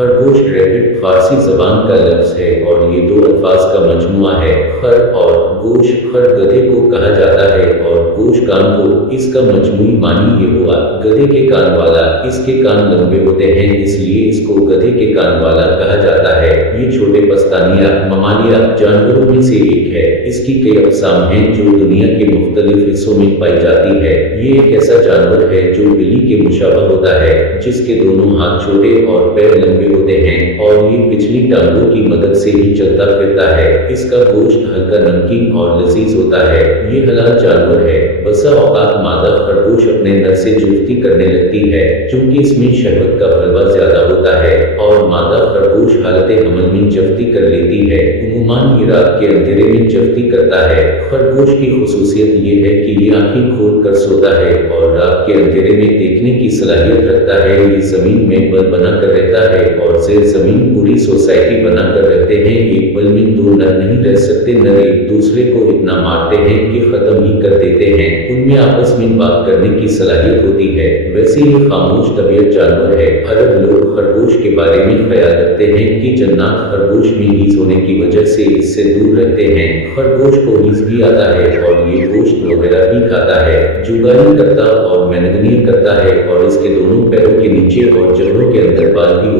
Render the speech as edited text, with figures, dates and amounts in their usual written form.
खरगोश रैबिट फारसी ज़बान का लफ्ज़ है और ये दो अल्फाज का मजमुआ है। खर और गोश, खर गधे को कहा जाता है और गोश कान को। इसका मजमूई मानी ये हुआ गधे के कान वाला। इसके कान लंबे होते हैं इसलिए इसको गधे के कान वाला कहा जाता है। ये छोटे पस्तानिया ममालिया जानवरों में से एक है। इसकी कई अक़साम हैं जो दुनिया के मुख्तलिफ हिस्सों में पाई जाती है। ये एक ऐसा जानवर है जो बिल्ली के मुशाबह होता है, जिसके दोनों हाथ छोटे और पैर लंबे होते हैं और ये पिछली टांगों की मदद से ही चलता फिरता है। इसका गोश्त हल्का नमकीन और लजीज होता है। ये हलाल जानवर है। बसा औकात मादा खरगोश अपने नर से जुफ्ती करने लगती है क्योंकि इसमें शहवत का बलवा ज्यादा होता है और मादा खरगोश हालत हमल में जफ्ती कर लेती है। उम्मान ये रात के अंधेरे में जफ्ती करता है। खरगोश की खुसूसियत ये है कि ये आंखें खोल कर सोता है और रात के अंधेरे में देखने की सलाहियत रखता है। ये जमीन में बल बना कर रहता है और जेर जमीन पूरी सोसाइटी बना कर रहते हैं। एक बल में दो नर नहीं रह सकते। नर एक दूसरे को इतना मारते हैं कि खत्म ही कर देते हैं। उनमें आपस में बात करने की सलाहियत होती है। वैसे ये खामोश तबीयत जानवर है। अरब लोग खरगोश के बारे में ख्याल रखते हैं कि जन्नात खरगोश में हीज होने की वजह से इससे दूर रहते हैं। खरगोश को हीज भी आता है और ये गोश्त वगैरह भी खाता है। जुगाली करता और मेहनतनी करता है और इसके दोनों पैरों के नीचे और जबड़ों के अंदर बाल भी